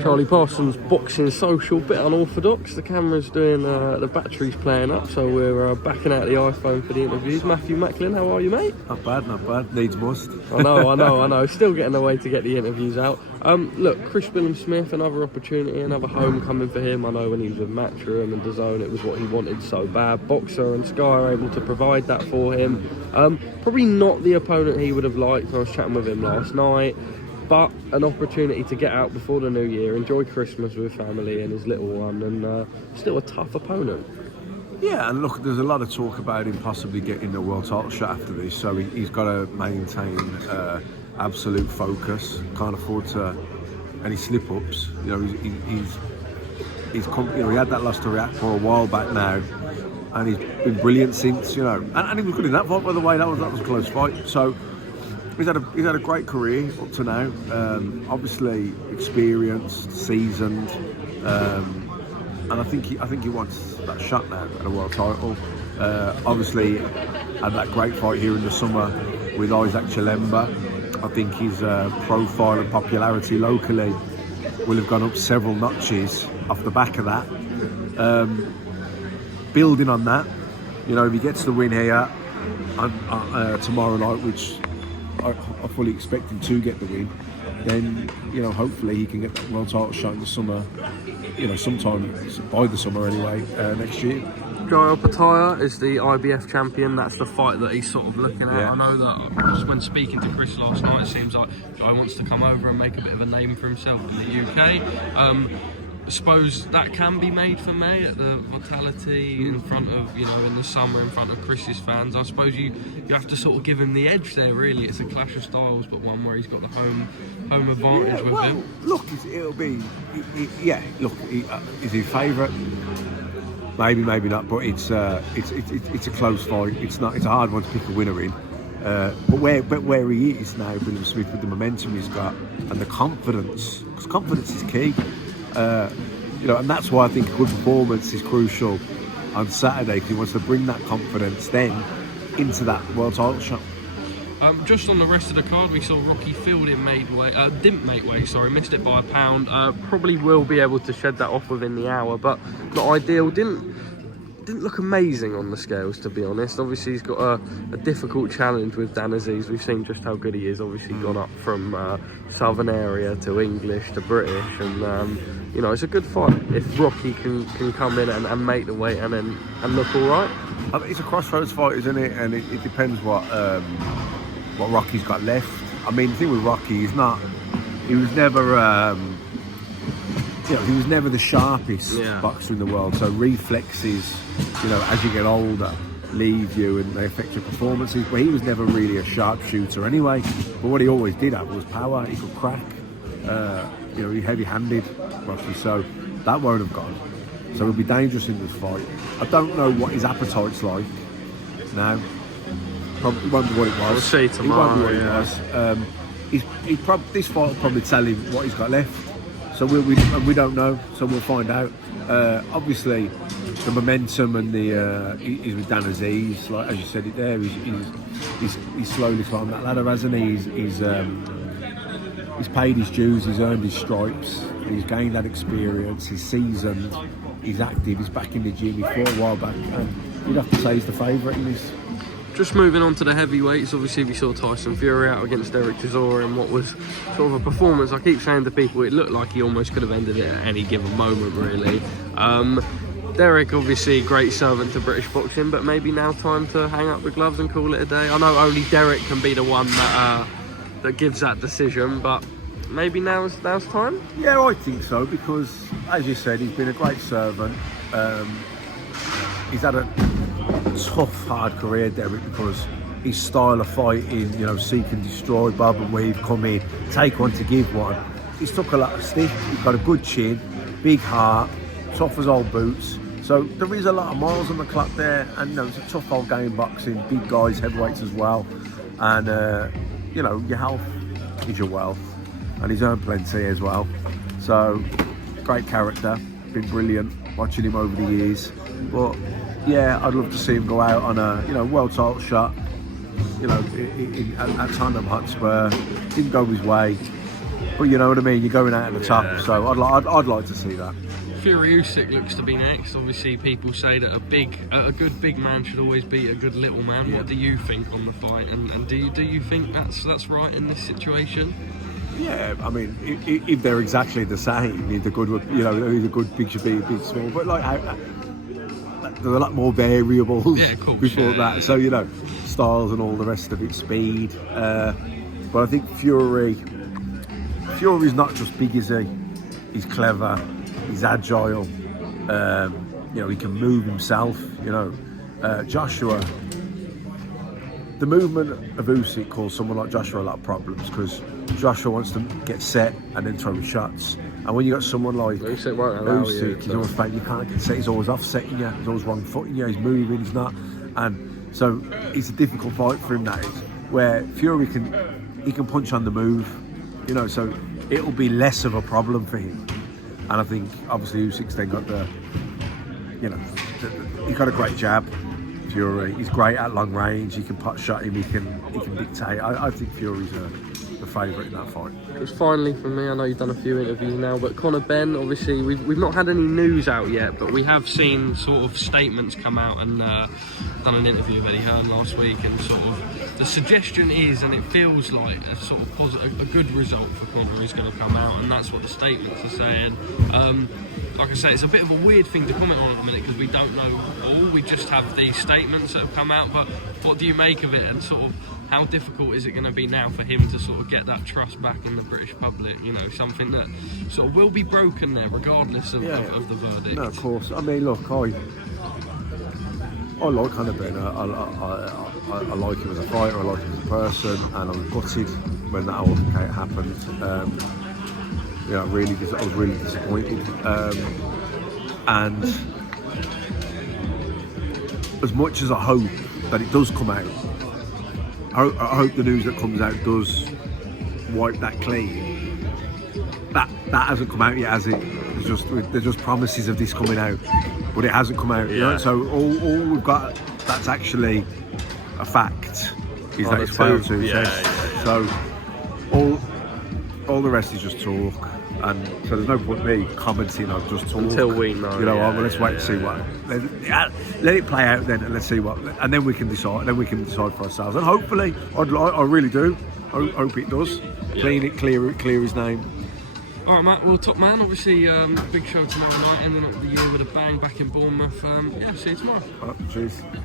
Charlie Parsons boxing social, bit unorthodox. The camera's doing, the battery's playing up, so we're backing out the iPhone for the interviews. Matthew Macklin, how are you, mate? Not bad. Needs must. I know. Still getting away to get the interviews out. Look, Chris Billam-Smith, another opportunity, another homecoming for him. I know when he was with Matchroom and DAZN, it was what he wanted so bad. Boxer and Sky are able to provide that for him. Probably not the opponent he would have liked. I was chatting with him last night. But an opportunity to get out before the new year, enjoy Christmas with family and his little one, and still a tough opponent. Yeah, and look, there's a lot of talk about him possibly getting the world title shot after this, so he's got to maintain absolute focus. Can't afford to any slip-ups. You know, he's he had that loss to React for a while back now, and he's been brilliant since. You know, and he was good in that fight, by the way. That was a close fight. So. He's had a great career up to now. Obviously experienced, seasoned, and I think he wants that shot now at a world title. Obviously had that great fight here in the summer with Isaac Chilemba. I think his profile and popularity locally will have gone up several notches off the back of that. Building on that, you know, if he gets the win here tomorrow night, which I fully expect him to get the win, then, you know, hopefully he can get that world title shot in the summer, you know, sometime by the summer anyway, next year. Joel Pataya is the IBF champion. That's the fight that he's sort of looking at. Yeah. I know that just when speaking to Chris last night, it seems like Joel wants to come over and make a bit of a name for himself in the UK. I suppose that can be made for May at the Vitality in front of, you know, in the summer in front of Chris's fans. I suppose you have to sort of give him the edge there, really. It's a clash of styles, but one where he's got the home advantage with him. Look, it'll be, look, is he favourite? Maybe not, but it's a close fight. It's a hard one to pick a winner in. But where he is now, Billam-Smith, with the momentum he's got and the confidence, because confidence is key. You know, and that's why I think a good performance is crucial on Saturday, because he wants to bring that confidence then into that world title shot. Just on the rest of the card, we saw Rocky Fielding didn't make weight, missed it by a pound. Probably will be able to shed that off within the hour, but not ideal. Didn't look amazing on the scales, to be honest. Obviously, he's got a difficult challenge with Dan Aziz. We've seen just how good he is. Obviously, gone up from southern area to English to British, and you know, it's a good fight if Rocky can come in and make the weight and look all right. I think it's a crossroads fight, isn't it? And it depends what Rocky's got left. I mean, the thing with Rocky, he was never. You know, he was never the sharpest boxer in the world, so reflexes, you know, as you get older, leave you and they affect your performances. But he was never really a sharpshooter anyway. But what he always did have was power. He could crack. You know, he heavy-handed, Rocky, so that won't have gone. So he'll be dangerous in this fight. I don't know what his appetite's like now. Probably won't be what it was. We'll see tomorrow. It won't be what it was. This fight will probably tell him what he's got left. So we don't know, so we'll find out. Obviously, the momentum and he's with Dan Aziz, like as you said it there, he's slowly climbed that ladder, hasn't he? He's paid his dues, he's earned his stripes, he's gained that experience, he's seasoned, he's active, he's back in the gym, he fought a while back. You'd have to say he's the favourite in this. Just moving on to the heavyweights, obviously we saw Tyson Fury out against Fury-Chisora in what was sort of a performance. I keep saying to people, it looked like he almost could have ended it at any given moment, really. Derek, obviously, great servant to British boxing, but maybe now time to hang up the gloves and call it a day. I know only Derek can be the one that gives that decision, but maybe now's time? Yeah, I think so, because, as you said, he's been a great servant. He's had a tough, hard career, Derek, because his style of fighting, you know, seek and destroy, bob and weave, come in, take one to give one. He's took a lot of stick, he's got a good chin, big heart, tough as old boots. So there is a lot of miles on the clock there, and you know, it's a tough old game, boxing, big guys, heavyweights as well. And you know, your health is your wealth, and he's earned plenty as well. So, great character, been brilliant watching him over the years. But yeah, I'd love to see him go out on a, you know, world title shot, you know, at Tottenham Hotspur. Didn't go his way, But you know what I mean. You're going out at the top, Yeah. so I'd like to see that. Fury-Usyk looks to be next. Obviously, people say that a good big man should always beat a good little man. Yeah. What do you think on the fight? And do you think that's right in this situation? Yeah, I mean, if they're exactly the same, either good, you know, either good big should be big small, but like there are a lot more variables Yeah, of course, before that. So you know, styles and all the rest of it, speed. But I think Fury's not just big, is he? He's clever. He's agile. You know, he can move himself. You know, Joshua. The movement of Usyk caused someone like Joshua a lot of problems because Joshua wants to get set and then throw shots. And when you got someone like Usyk, he's always you can't get set. He's always offsetting you. He's always wrong footing you. He's moving. He's not. And so it's a difficult fight for him. That is where Fury can punch on the move. You know, so it'll be less of a problem for him. And I think obviously Usyk's then got he's got a great jab. Fury, he's great at long range. He can pot shot him. He can dictate. I think Fury's the favourite in that fight. Because finally, for me, I know you've done a few interviews now, but Conor Benn, obviously, we've not had any news out yet, but we have seen sort of statements come out and done an interview with Eddie Hearn last week, and sort of the suggestion is, and it feels like a sort of positive, a good result for Conor is going to come out, and that's what the statements are saying. Like I say, it's a bit of a weird thing to comment on at the minute because we don't know all. We just have these statements that have come out. But what do you make of it, and sort of how difficult is it going to be now for him to sort of get that trust back in the British public? You know, something that sort of will be broken there, regardless of the verdict. No, of course. I mean, look, I like Conor Benn. I like him as a fighter. I like him as a person, and I was gutted when that altercation happened. You know, I was really disappointed, and as much as I hope that it does come out, I hope the news that comes out does wipe that clean. That hasn't come out yet, has it? There's just promises of this coming out, but it hasn't come out. You know? So all we've got that's actually a fact is that it's failed to test. So all the rest is just talk. And so there's no point me commenting on just talk until we know. You know, let's wait and see what. Let it play out then, and let's see what, and then we can decide. Then we can decide for ourselves. And hopefully, I really do. Hope it does. Clean it, clear his name. All right, Matt. Well, top man. Obviously, big show tomorrow night, ending up the year with a bang back in Bournemouth. See you tomorrow. Cheers.